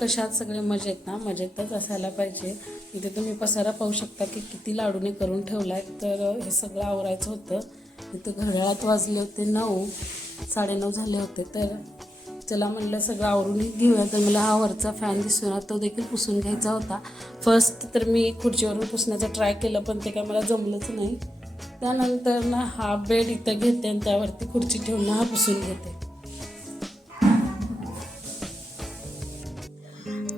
कशात सगळे मजेत ना? मजेतच असायला पाहिजे. इथे तुम्ही पसारा पाहू शकता की किती लाडूने करून ठेवला आहे तर हे सगळं आवरायचं होतं. इथं घड्याळात वाजले होते नऊ साडेनऊ झाले होते. तर चला म्हणलं सगळं आवरून घेऊया तर मला हा वरचा फॅन दिसून तो देखील पुसून घ्यायचा होता. फर्स्ट तर मी खुर्चीवरून पुसण्याचा ट्राय केलं पण ते काय मला जमलंच नाही. त्यानंतर ना हा बेड इथं घेते आणि त्यावरती खुर्ची ठेवून हा पुसून घेते.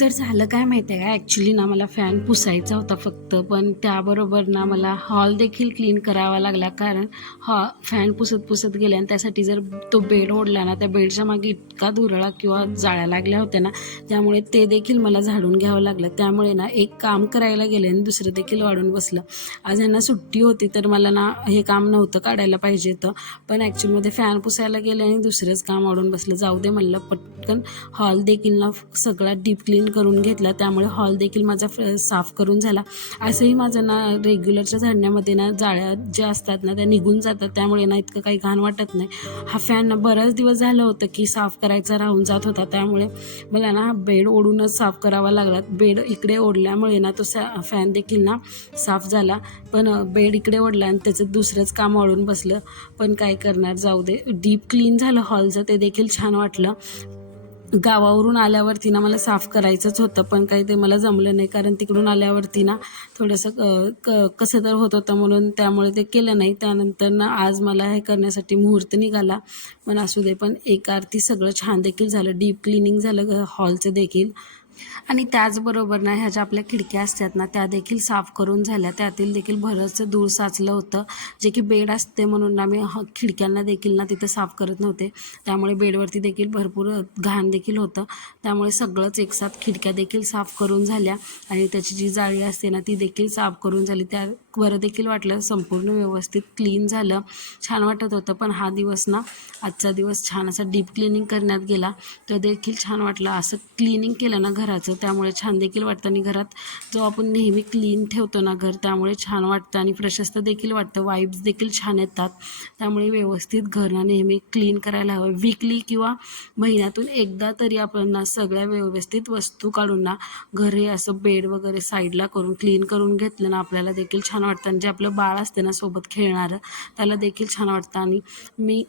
तर झालं काय माहिती आहे का? ॲक्च्युली ना मला फॅन पुसायचा होता फक्त पण त्याबरोबर ना मला हॉल देखील क्लीन करावा लागला. कारण हॉ फॅन पुसत पुसत गेले आणि त्यासाठी जर तो बेड ओढला ना त्या बेडच्या मागे इतका धुरळा किंवा जाळ्या लागल्या होत्या ना त्यामुळे ते देखील मला झाडून घ्यावं लागलं. त्यामुळे ना एक काम करायला गेले आणि दुसरं देखील वाढून बसलं. आज यांना सुट्टी होती तर मला ना हे काम नव्हतं काढायला पाहिजे होतं. पण ॲक्च्युलीमध्ये फॅन पुसायला गेले आणि दुसरंच काम वाढून बसलं. जाऊ दे म्हणलं पटकन हॉल देखील ना सगळा डीप क्लीन करून घेतला. त्यामुळे हॉल देखील माझा फ- साफ करून झाला. असंही माझं ना रेग्युलरच्या झाडण्यामध्ये ना जाळ्या ज्या असतात ना त्या निघून जातात. त्यामुळे ना इतकं काही घाण वाटत नाही. हा फॅन बराच दिवस झालं होतं की साफ करायचा राहून जात होता. त्यामुळे मला ना हा बेड ओढूनच साफ करावा लागला. बेड इकडे ओढल्यामुळे ना तो सा फॅन देखील ना साफ झाला. पण बेड इकडे ओढला आणि त्याचं दुसरंच काम वाढून बसलं. पण काय करणार? जाऊ दे. डीप क्लीन झालं हॉलचं ते देखील छान वाटलं. गावावरून आल्यावरती ना मला साफ करायचंच होतं पण काही ते मला जमलं नाही. कारण तिकडून आल्यावरती ना थोडंसं क- क कसं तर होत होतं म्हणून त्यामुळे ते केलं नाही. त्यानंतर ना आज मला हे करण्यासाठी मुहूर्त निघाला. पण असू दे पण एक आरती सगळं छान देखील झालं. डीप क्लिनिंग झालं हॉलचं देखील. आणि त्याचबरोबर ना ह्या ज्या आपल्या खिडक्या असतात ना त्या देखील साफ करून झाल्या. त्यातील देखील बरंचसं धूळ साचलं होतं. जे की बेड असते म्हणून ना मी खिडक्यांना देखील ना तिथं साफ करत नव्हते. त्यामुळे बेडवरती देखील भरपूर घाण देखील होतं. त्यामुळे सगळंच एकसाथ खिडक्या देखील साफ करून झाल्या. आणि त्याची जी जाळी असते ना ती देखील साफ करून झाली. त्या बरं देखील वाटलं. संपूर्ण व्यवस्थित क्लीन झालं. छान वाटत होतं पण हा दिवस ना आजचा दिवस छान असा डीप क्लिनिंग करण्यात गेला. तर देखील छान वाटलं. असं क्लिनिंग केलं ना घराचं. त्यामुळे छान देखील वाटतं. आणि घरात जो आपण नेहमी क्लीन ठेवतो ना घर त्यामुळे छान वाटतं. आणि प्रशस्त देखील वाटतं. वाईब्स देखील छान येतात. त्यामुळे व्यवस्थित घर नेहमी क्लीन करायला हवं. विकली किंवा महिन्यातून एकदा तरी आपण ना सगळ्या व्यवस्थित वस्तू काढून ना घर हे असं बेड वगैरे साईडला करून क्लीन करून घेतलं ना आपल्याला देखील छान वाटतं. आणि जे आपलं बाळ असते ना सोबत खेळणारं त्याला देखील छान वाटतं. आणि मी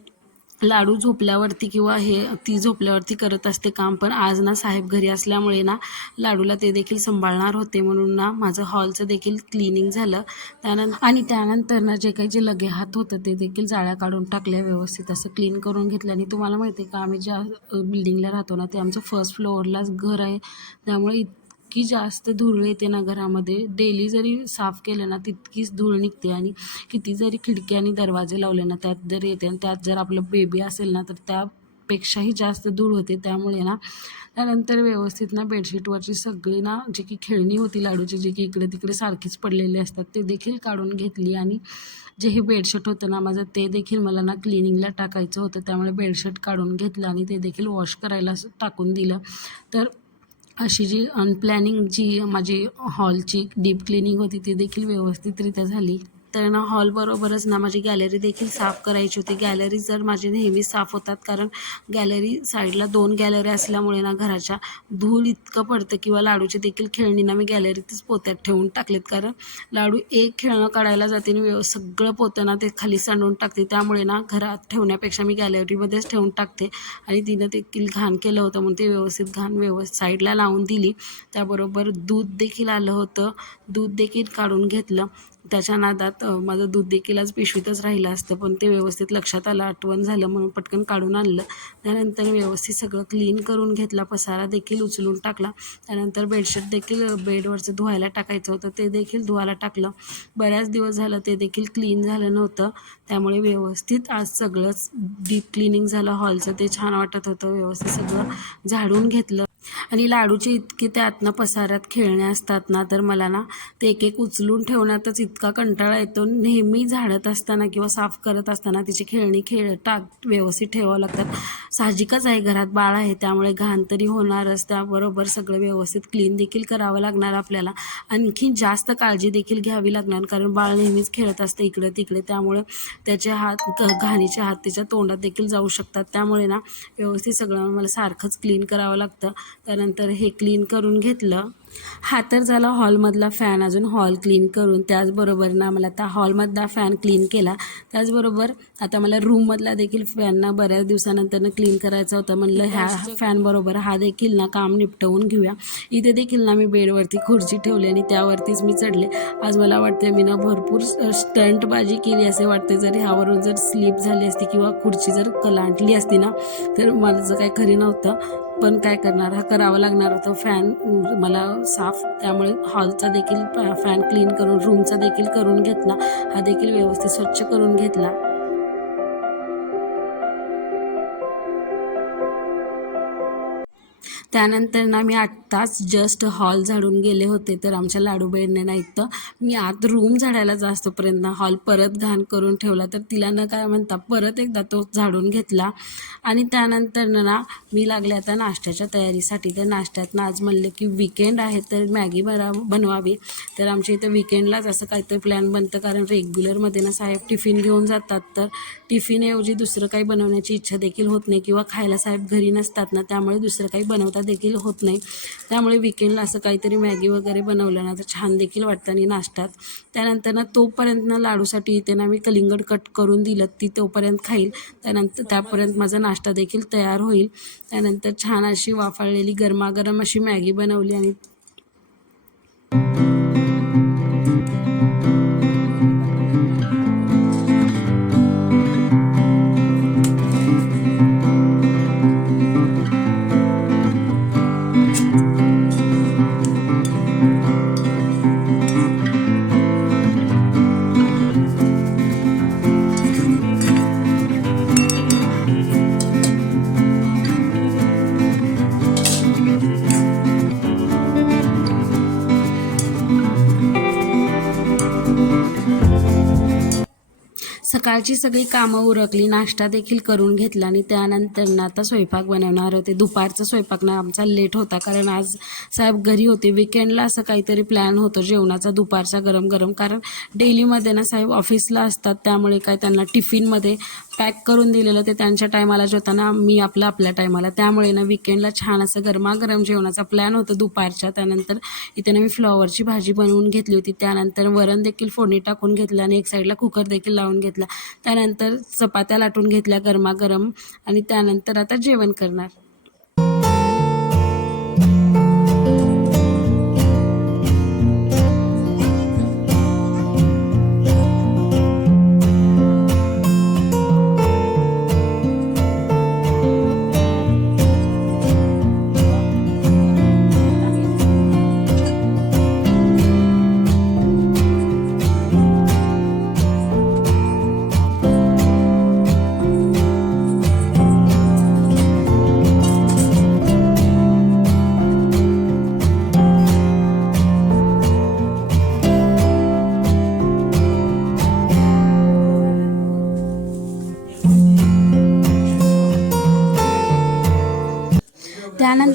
लाडू झोपल्यावरती किंवा हे ती झोपल्यावरती करत असते काम पण आज ना साहेब घरी असल्यामुळे ना लाडूला ते देखील सांभाळणार होते म्हणून ना माझं हॉलचं देखील क्लिनिंग झालं. त्यानंतर आणि त्यानंतर ना जे काही जे लगे हात होतं ते देखील जाळ्या काढून टाकल्या व्यवस्थित असं क्लीन करून घेतलं. आणि तुम्हाला माहिती आहे का आम्ही ज्या बिल्डिंगला राहतो ना ते आमचं फर्स्ट फ्लोअरलाच घर आहे. त्यामुळे इतकी जास्त धूळ येते ना घरामध्ये डेली जरी साफ केलं ना तितकीच धूळ निघते आणि किती जरी खिडकी आणि दरवाजे लावले ना त्यात जर येते आणि त्यात जर आपलं बेबी असेल ना तर त्यापेक्षाही जास्त धूळ होते. त्यामुळे ना त्यानंतर व्यवस्थित ना बेडशीटवरची सगळी ना जी की खेळणी होती लाडूची जी की इकडे तिकडे सारखीच पडलेली असतात ते देखील काढून घेतली आणि जे हे बेडशीट होतं ना माझं ते देखील मला ना क्लिनिंगला टाकायचं होतं. त्यामुळे बेडशीट काढून घेतलं आणि ते देखील वॉश करायला असं टाकून दिलं. तर अशी जी अनप्लॅनिंग जी माझी हॉलची डीप क्लिनिंग होती ती देखील व्यवस्थितरित्या झाली. तर ना हॉलबरोबरच ना माझी गॅलरी देखील साफ करायची होती. गॅलरी जर माझी नेहमी साफ होतात कारण गॅलरी साईडला दोन गॅलरी असल्यामुळे ना घराच्या धूळ इतकं पडतं किंवा लाडूची देखील खेळणी ना मी गॅलरीतच पोत्यात ठेवून टाकलेत. कारण लाडू एक खेळणं काढायला जाते आणि व्यव सगळं पोतं ना ते खाली सांडून टाकते. त्यामुळे ना घरात ठेवण्यापेक्षा मी गॅलरीमध्येच ठेवून टाकते. आणि तिनं देखील घाण केलं होतं म्हणून ते व्यवस्थित घाण व्यवस्थित साईडला लावून दिली. त्याबरोबर दूध देखील आलं होतं. दूध देखील काढून घेतलं. त्याच्या नादात माझं दूध देखील आज पिशवीतच राहिलं असतं पण ते व्यवस्थित लक्षात आलं आठवण झालं म्हणून पटकन काढून आणलं. त्यानंतर व्यवस्थित सगळं क्लीन करून घेतला पसारा देखील उचलून टाकला. त्यानंतर बेडशीट देखील बेडवरचं धुवायला टाकायचं होतं ते देखील धुवायला टाकलं. बऱ्याच दिवस झालं ते देखील क्लीन झालं नव्हतं. त्यामुळे व्यवस्थित आज सगळंच डीप क्लिनिंग झालं हॉलचं ते छान वाटत होतं. व्यवस्थित सगळं झाडून घेतलं. आणि लाडूचे इतके त्यातनं पसाऱ्यात खेळणे असतात ना तर मला ना ते एक एक उचलून ठेवण्यातच इतका कंटाळा येतो. नेहमी झाडत असताना किंवा साफ करत असताना तिची खेळणी खेळ टाक व्यवस्थित ठेवावं लागतात. साहजिकच आहे घरात बाळ आहे त्यामुळे घाण तरी होणारच. त्याबरोबर सगळं व्यवस्थित क्लीन देखील करावं लागणार आपल्याला. आणखी जास्त काळजी देखील घ्यावी लागणार कारण बाळ नेहमीच खेळत असते इकडे तिकडे. त्यामुळे त्याचे हात घाणीचे हात त्याच्या तोंडात देखील जाऊ शकतात. त्यामुळे ना व्यवस्थित सगळं मला सारखंच क्लीन करावं लागतं. त्यानंतर हे क्लीन करून घेतलं. हा तर झाला हॉलमधला फॅन अजून हॉल क्लीन करून. त्याचबरोबर ना मला आता हॉलमधला फॅन क्लीन केला. त्याचबरोबर आता मला रूममधला देखील फॅन ना बऱ्याच दिवसानंतर क्लीन करायचा होता. म्हणलं ह्या फॅनबरोबर हा देखील ना काम निपटवून घेऊया. इथे देखील ना मी बेडवरती खुर्ची ठेवली आणि त्यावरतीच मी चढले. आज मला वाटते मी ना भरपूर स्टंटबाजी केली असे वाटते जर ह्यावरून जर स्लिप झाली असती किंवा खुर्ची जर कलांटली असती ना तर माझं काही खरी नव्हतं. पण काय करणार? हा करावा लागणार होता. फॅन मला साफ त्यामुळे हॉलचा देखील फॅन क्लीन करून रूमचा देखील करून घेतला. हा देखील व्यवस्थित स्वच्छ करून घेतला. त्यानंतर ना मी आठ आत्ताच जस्ट हॉल झाडून गेले होते तर आमच्या लाडूबाईंनी ना तर मी आत रूम झाडायला जास्तपर्यंत हॉल परत घाण करून ठेवला. तर तिला न काय म्हणता परत एकदा तो झाडून घेतला. आणि त्यानंतर ना मी लागले आता नाश्त्याच्या तयारीसाठी. तर नाश्त्यात ना आज म्हणले की विकेंड आहे तर मॅगी बरा बनवावी. तर आमच्या इथं विकेंडलाच असं काहीतरी प्लॅन बनतं. कारण रेग्युलरमध्ये ना साहेब टिफिन घेऊन जातात. तर टिफिनऐवजी दुसरं काही बनवण्याची इच्छा देखील होत नाही. किंवा खायला साहेब घरी नसतात ना त्यामुळे दुसरं काही बनवता देखील होत नाही. त्यामुळे विकेंडला असं काहीतरी मॅगी वगैरे बनवलं ना तर छान देखील वाटतं आणि नाश्त्यात त्यानंतर ना तोपर्यंत ना लाडूसाठी इथे ना मी कलिंगड कट करून दिलं. ती तोपर्यंत खाईल. त्यानंतर त्यापर्यंत माझा नाश्ता देखील तयार होईल. त्यानंतर छान अशी वाफाळलेली गरमागरम अशी मॅगी बनवली आणि सकाळची सगळी कामं उरकली नाश्ता देखील करून घेतला आणि त्यानंतर ना आता स्वयंपाक बनवणार होते. दुपारचा स्वयंपाक ना आमचा लेट होता कारण आज साहेब घरी होते. विकेंडला असं काहीतरी प्लॅन होतो जेवणाचा दुपारचा गरम गरम कारण डेलीमध्ये ना साहेब ऑफिसला असतात त्यामुळे काय त्यांना टिफिनमध्ये पॅक करून दिलेलं ते त्यांच्या टायमाला जेवताना मी आपलं आपल्या टायमाला. त्यामुळे ना विकेंडला छान असं गरमागरम जेवणाचा प्लॅन होता दुपारच्या. त्यानंतर इथे ना मी फ्लॉवरची भाजी बनवून घेतली होती. त्यानंतर वरण देखील फोडणी टाकून घेतलं आणि एक साईडला कुकर देखील लावून घेतलं. त्यानंतर चपात्या लाटून घेतल्या गरमागरम आणि त्यानंतर आता जेवण करणार.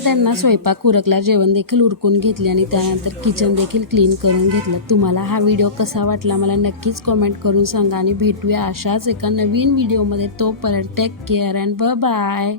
त्यांना स्वयंपाक उरकला जेवण देखील उरकून घेतले आणि त्यानंतर किचन देखील क्लीन करून घेतलं. तुम्हाला हा व्हिडिओ कसा वाटला मला नक्कीच कमेंट करून सांगा आणि भेटूया अशाच एका नवीन व्हिडिओमध्ये तोपर्यंत टेक केअर अँड ब बाय